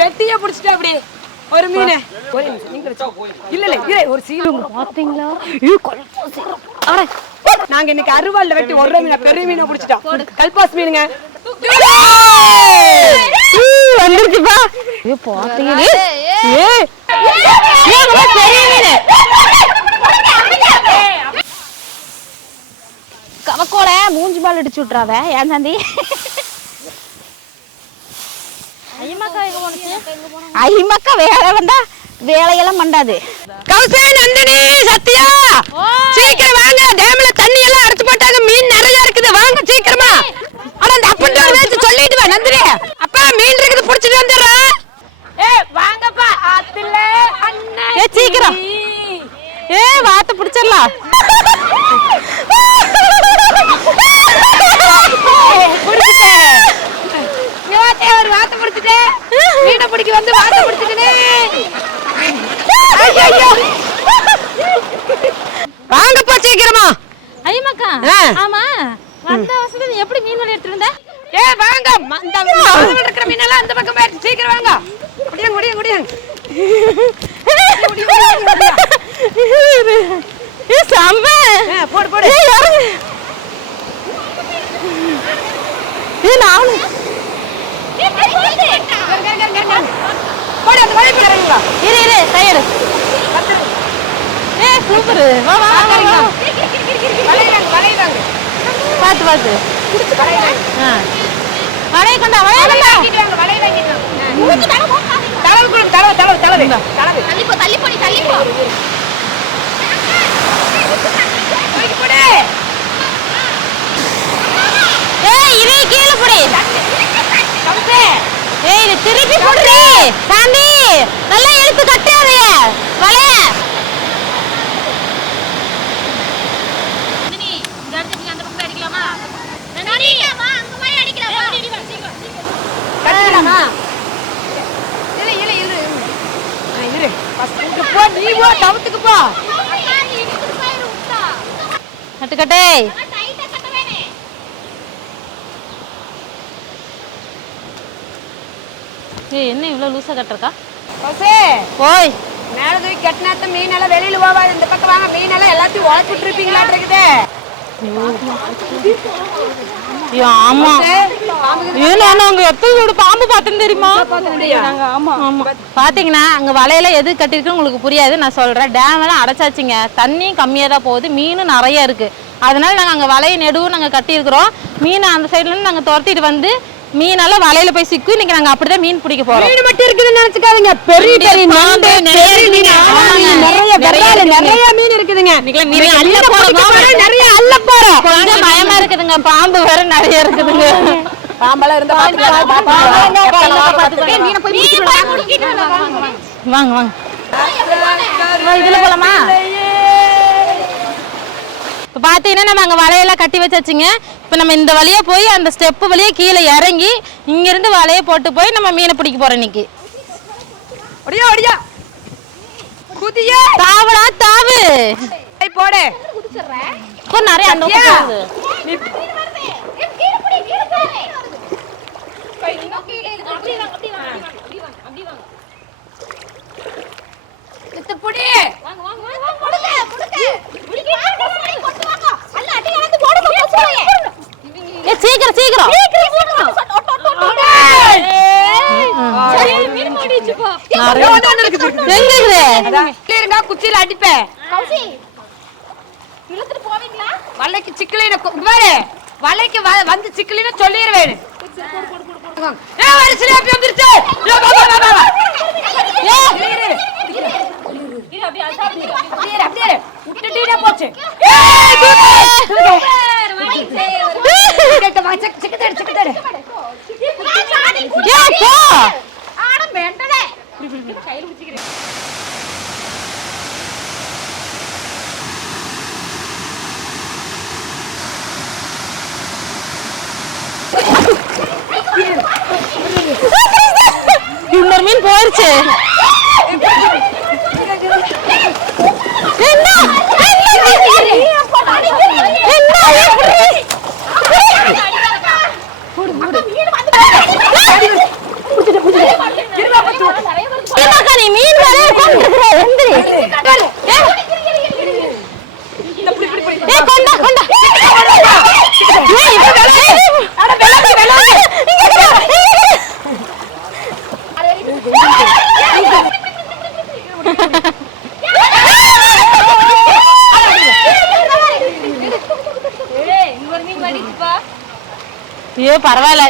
வெட்டியே புடிச்சிட்டா அப்படி ஒரு மீன். இல்ல இல்ல ஒரு சீலம் பாத்தீங்களா? நாங்க இன்னைக்கு அருவாள்ல வெட்டி ஒரு மீனை பெரிய மீனை புடிச்சிட்டோம். கல்பாஸ் மீனுங்க வந்துருச்சுப்பா. பாத்தீங்களா பெரிய மீன் கவக்கோட மூஞ்சி பால் அடிச்சு விட்டுறாத. ஏன் தாண்டி ஐயமாக்கா வேலை வந்தா வேலையெல்லாம் பண்ணாது. கௌசே, நந்தினி, சத்யா சீக்கிரம் வாங்க. டேம்ல தண்ணி எல்லாம் அடைச்சு போட்டாங்க. மீன் நிறைய இருக்குது. வாங்க சீக்கிரமா. ஆனா அந்த அப்பன் வச்சு சொல்லிட்டு வா நந்தினி. அப்பா மீன் இருக்குது புடிச்சிட்டு வந்துடுறேன். வாங்கப்பா ஆத்துல அண்ணே சீக்கிரம். வாத்த பிடிச்சிடலாம். வாத்த பிடிச்சிட்டேன். மீனை பிடிக்க வந்து வாத்த பிடிச்சிட்டேன். வாங்கப்பா சீக்கிரமா. ஐயமாக்கா ஆமா வந்த அவசரத்துல நீ எப்படி மீன் வலை எடுத்துட்டு வந்த? வாங்க இந்த இருக்கிற மீனெல்லாம் அந்த பக்கம் போயிடுச்சு. சீக்கிரம் வாங்க. குடியாங்க குடியாங்க குடியாங்க. செம்ம. போடு போடு. நானும் போடு அந்த வலை போடுறீங்களா? இரு டயர். சூப்பர். வா வா வளையறாங்க. பாத்து பாத்து. வளைய கொண்டா வளைய வாங்கிட்டு தலவு. தள்ளி போ. போடு. இரு கீழே போடு. இது திருப்பி போடுறே. சாந்தி நல்லா இழுத்து கட்டாதே வளைய. கட்டுக்கட்டே. என்ன இவ்வளவு லூசா கட்டுறக்கா? போய் மேல தூக்கி கட்டினாத்த மீன் எல்லாம் வெளியில போவாது. இந்த பக்கம் வாங்க. மீன் எல்லாம் எல்லாத்தையும் உழைச்சிட்டு இருப்பீங்களான் இருக்குது. ஆமா நாங்க எத்தனை பாம்பு பார்த்தோம் தெரியுமா? பாத்தீங்கன்னா அங்க வலையில எது கட்டிருக்கு உங்களுக்கு புரியாது. நான் சொல்றேன். டேம் எல்லாம் அடைச்சாச்சுங்க. தண்ணி கம்மியா தான் போகுது. மீனும் நிறைய இருக்கு. அதனால நாங்க அங்க வலையை நெடுவும் நாங்க கட்டி இருக்கிறோம். மீனை அந்த சைட்ல இருந்து நாங்க துரத்திட்டு வந்து மீனெல்லாம் வலையில போய் சிக்கும். இன்னைக்கு நாங்க அப்படிதான் மீன் பிடிக்க போறோம். மீன் மட்டும் இருக்குதுன்னு நினைச்சுக்காதீங்க. பெரிய பெரிய நண்டு, நிறைய மீன் இருக்குதுங்க. நிறைய அள்ள போறோம். கொஞ்சம் பயமா இருக்குதுங்க. பாம்பு வேற நிறைய இருக்குதுங்க. பாம்பெல்லாம் இருந்தா வாங்க வாங்க. இதுல போலாமா? இப்போ பார்த்தீங்கன்னா நம்ம அங்கே வலையெல்லாம் கட்டி வச்சாச்சுங்க. இப்போ நம்ம இந்த வழியாக போய் அந்த ஸ்டெப்பு வழியாக கீழே இறங்கி இங்கேருந்து வலையை போட்டு போய் நம்ம மீனை பிடிக்க போகிறோம் இன்னைக்கு. ஒடியா ஒடியா குதிய தாவடா தாவு போடு. இப்போ நிறைய அந்த சீக்கிரம் சீக்கிரம் குச்சியில அடிப்பேன். வலைக்கு சிக்கலின வலைக்கு வந்து சிக்கலின சொல்லிடுவேன். போச்சு. இன்னொரு மீன் போயிருச்சு. நீ மீன் வரைய கொண்டிருக்கிற எந்திரி கொண்டா கொண்டா ஐயோ பரவாயில்ல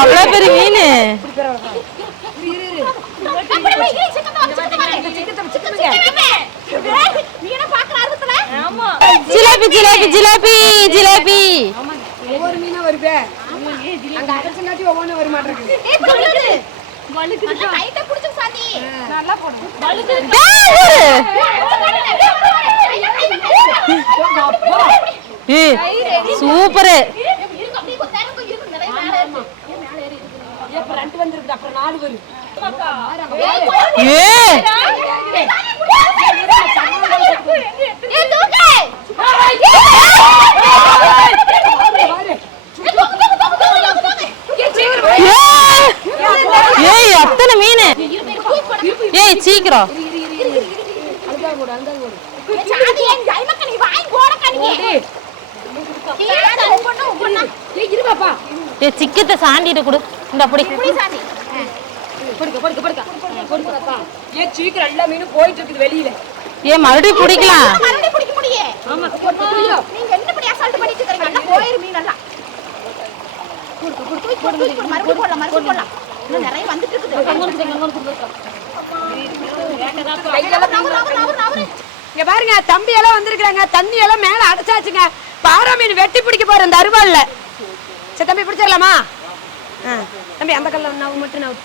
அவ்வளவு பெரிய மீன் ஜிலேபி ஜிலேபி ஜிலேபி ஜிலேபி ஒவ்வொரு மீனா வருதே அங்க அரசனாட்டி ஒவ்வொரு வர மாட்டேங்குது டைட்டா புடிச்சு சாதி நல்லா போடு சூப்பர் ரெண்டு வந்திருக்கு அப்புறம் 4 வரும் ஏய் அத்தனை மீன் ஏய் சீக்கிரம் சிக்கத்தை சாண்டிட்டு கொடு இந்த அப்படி சீக்கிரம் எல்லா மீனும் போயிட்டு இருக்குது வெளியில ஏன் மறுபடியும் பிடிக்கலாம் இங்க பாருங்க தம்பி எல்லாம் வந்திருக்காங்க தண்ணி எல்லாம் மேல அடைச்சாச்சுங்க பாறை மீன் வெட்டி பிடிக்க போற அந்த அருவாள்ல சரி தம்பி பிடிச்சிடலாமா தம்பி அந்த கல்ல நான் மட்டும் நான்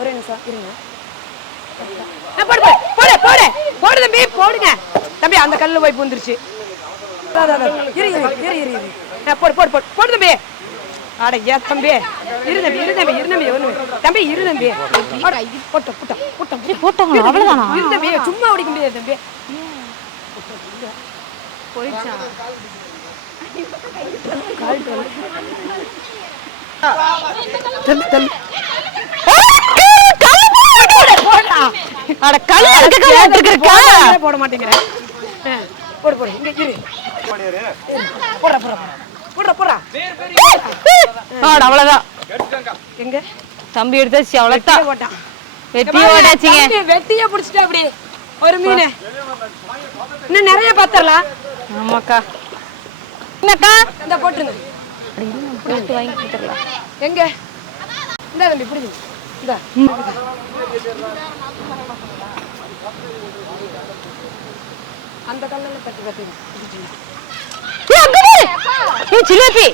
ஒரு நிமிஷம் இருங்க போடு போடு போடு போடு தம்பி போடுங்க தம்பி அந்த கல்ல போய் பூந்துருச்சு போடு போடு போடு போடு தம்பி அட ஏ தம்பி இரு தம்பி இரு தம்பி இரு தம்பி தம்பி இரு தம்பி போட்டோம் போட்டோம் போட்டோம் போட்டோம் அவ்வளவுதானா இரு தம்பி சும்மா ஓடிக்க முடியாது தம்பி போயிடுச்சா போட மாட்டேங்கிறேன் போடு போடு இங்க இரு போடுற போடுற போடுற போடுற அவ்வளவுதான் எங்க தம்பி எடுத்தாச்சு அவ்வளவுதான் போட்டான் வெட்டி ஓடாச்சுங்க வெட்டியே புடிச்சிட்டா அப்படி ஒரு மீன் இன்னும் நிறைய பாத்தரலாம் ஆமாக்கா என்னக்கா இந்த போட்டுருங்க போட்டு வாங்கி கொடுத்துடலாம் எங்க இந்த தம்பி புடிங்க இந்த அந்த கல்லுல பத்தி பத்தி ஜிலேபி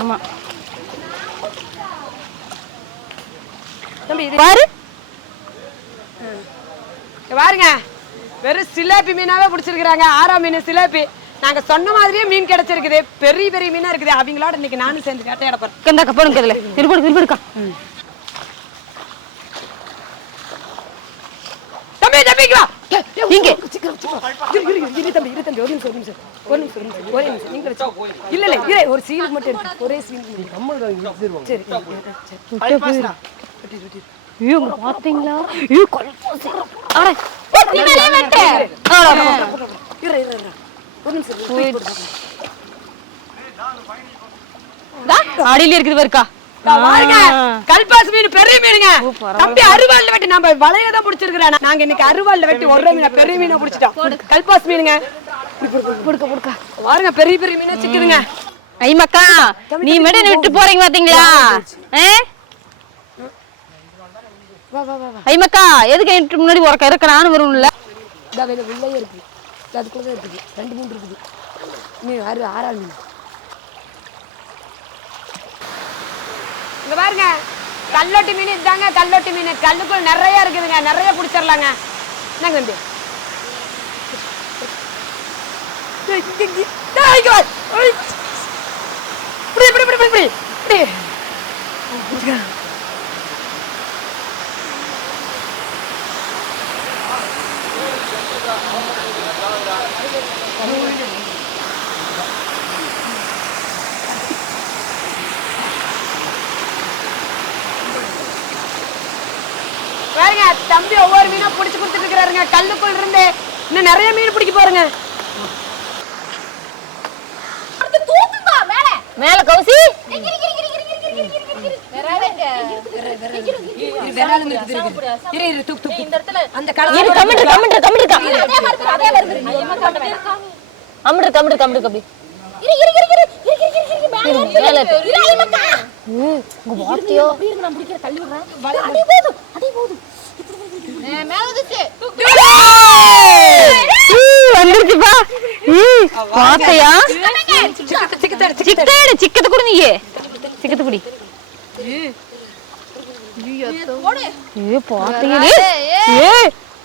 ஆமா தம்பி பாரு பாருங்க வெறும் சிலேபி மீனாவே பிடிச்சிருக்காங்க 6ஆம் மீன் சிலேபி நாங்க சொன்ன மாதிரியே மீன் கிடைச்சிருக்குது பெரிய பெரிய மீனா இருக்குது அவங்களோட இன்னைக்கு நானும் சேர்ந்து கேட்டையாட போறேன் கந்தா போடுங்க இதுல திருப்பி திருப்பிடுக்கா தம்பி தம்பிங்களா இங்க இரு தம்பி இரு தம்பி ஒரு நிமிஷம் நீங்க இல்ல இல்ல இரு ஒரு சீன் மட்டும் எடுத்து ஒரே சீன் சரி இவங்க பாத்தீங்களா ஐயோ கல்பாசி அட நீ மேலே வெட்டு இரு ஒரு நிமிஷம் அடியில இருக்குது வரக்கா பாருங்க கல்பாசி மீன் பெரிய மீனுங்க தம்பி அருவாள்ல வெட்டி நம்ம வலையில தான் பிடிச்சிருக்கோம் நாங்க இன்னைக்கு அருவாள்ல வெட்டி ஒரு மீன் பெரிய மீனை பிடிச்சிட்டோம் கல்பாசி மீனுங்க புடுக்க பாருங்க பெரிய பெரிய மீனை சிக்குதுங்க ஐமக்கா நீ மட்டும் விட்டு போறீங்க பாத்தீங்களா வா வா வா ஐமக்கா எதுக்கு என்கிட்ட முன்னாடி உரக்க இருக்க நானும் வரும்ல உள்ளே இருக்குது அதுக்குள்ளதான் இருக்குது 2-3 இருக்குது மீன் 6ஆள் மீன் இங்க பாருங்க கல்லொட்டி மீன் இதாங்க கல்லொட்டி மீன் கல்லுக்குள்ள நிறைய இருக்குதுங்க நிறைய பிடிச்சிடலாங்க நாங்க தம்பி பாருங்க தம்பி ஒவ்வொரு மீனா பிடிச்சு கொடுத்துட்டு இருக்கிறாருங்க. கல்லுக்குள்ள இருந்து இன்னும் நிறைய மீன் பிடிக்க பாருங்க. மேல கௌசி வந்துருச்சுப்பா. பாத்தையா சிக்கத்தை குடி, நீயே சிக்கத்தை குடி.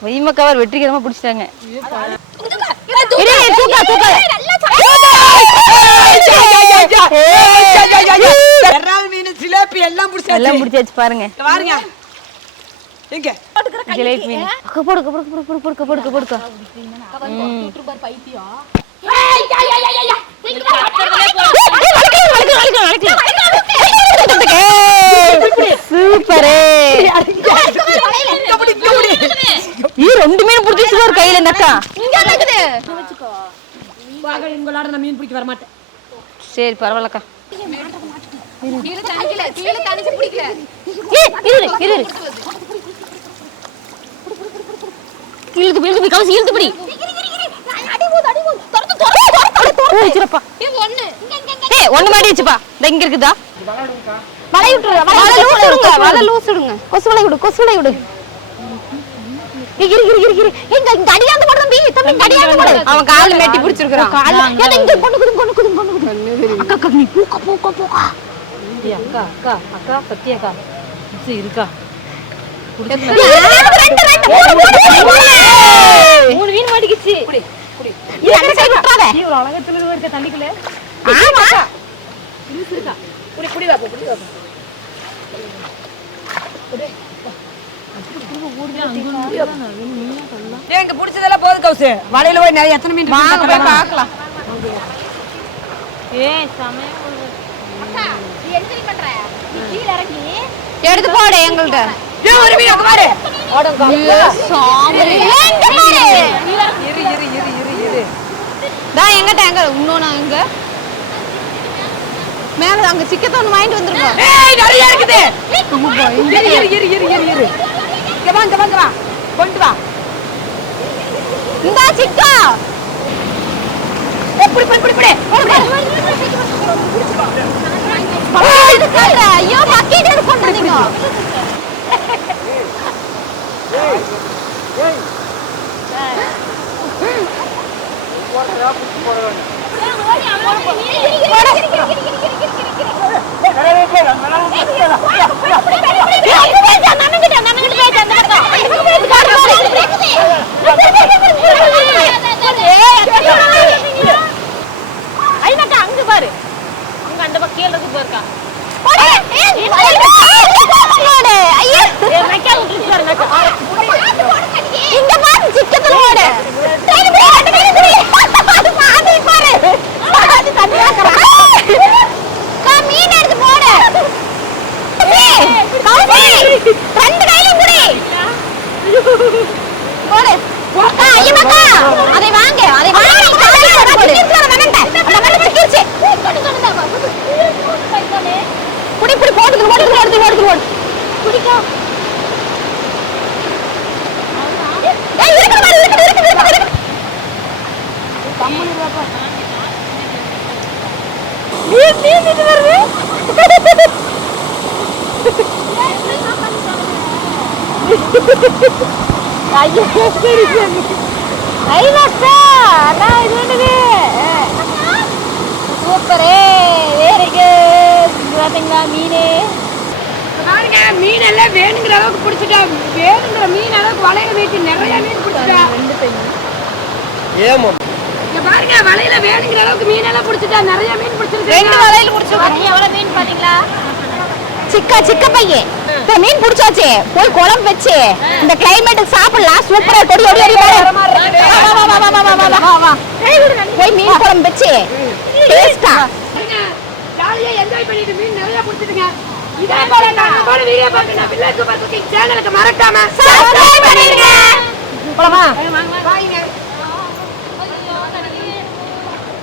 வைமக்காவர் வெற்றிகரமா பிடிச்சிட்டாங்க. எல்லாம் பிடிச்சாச்சு பாருங்க. ஜிலேபி மீன் போடுக்க. சூப்பரே. ரெண்டு மீன் பிடிச்சிச்சு ஒரு கையில நக்கா. மீன் பிடிக்க வர மாட்டேன். சரி பரவாயில்லக்கா. ஒண்ணு மாடி வச்சுப்பா. இங்க இருக்குதா வலை விட்டுருங்க. கொசு வலை விடு. அவன் கால மெட்டி பிடிச்சிருக்கான். அக்கா சத்தியக்கா இருக்கா? மூணு மீன் மாட்டிக்கிச்சு. தண்ணிக்குள்ள எங்க பிடிச்சதெல்லாம் போகுது கௌசு. வலையில போய் நிறைய எத்தனை மீன் வாங்க போய் பார்க்கலாம். எடுத்து போடு எங்கள்ட்ட. ஒரு மீன் அங்க பாரு. எங்கிட்ட எங்க இன்னொன்னு இங்க மேல அங்க சிக்கத்தை ஒண்ணு வாங்கிட்டு வந்துருக்கோம். நிறைய இருக்குது. இங்க வா கொண்டு வா. இந்த சிக்கா ஐயோ பக்கெட் எடுத்து வந்தீங்க. அங்க பாரு, அங்க அந்த பக்கம் இருக்கு பாருக்கா. இங்க பாரு சிக்கத்துல ஓடு. மீன் எடுத்து போடு. ரெண்டு கையிலும் குடி போடு. அதை வாங்க குடி குடி போட்டு குடிக்கா. சூப்பரே, வெரி குட். பாத்தீங்களா மீனே பாருங்க. மீன் எல்லாம் வேணுங்கிற அளவுக்கு பிடிச்சிட்டா. வேணுங்கிற மீன் அளவுக்கு வலையில வீட்டு நிறைய மீன் பிடிச்சிட்டா. ஏமம். இங்க பாருங்க வலையில வேணுங்கிற அளவுக்கு மீன் எல்லாம் பிடிச்சிட்டா, நிறைய மீன் பிடிச்சிருக்கு. 2 வலையில பிடிச்சிருக்கோம். எவ்வளவு மீன் பாத்தீங்களா? சிக்க பையன் இப்ப மீன் பிடிச்சாச்சு, போய் குழம்பு வச்சு இந்த கிளைமேட்டுக்கு சாப்பிடலாம். சூப்பரா கொடி ஓடி ஓடி போய் மீன் குழம்பு வச்சு டேஸ்டா ஜாலியா என்ஜாய் பண்ணிட்டு மீன் நிறைய பிடிச்சிட்டுங்க. இதே போல நாங்க போல வீடியோ பார்க்கணும் வில்லேஜ் சூப்பர் குக்கிங் சேனலுக்கு மறக்காம சப்ஸ்கிரைப் பண்ணிடுங்க. போலாமா? வாங்க.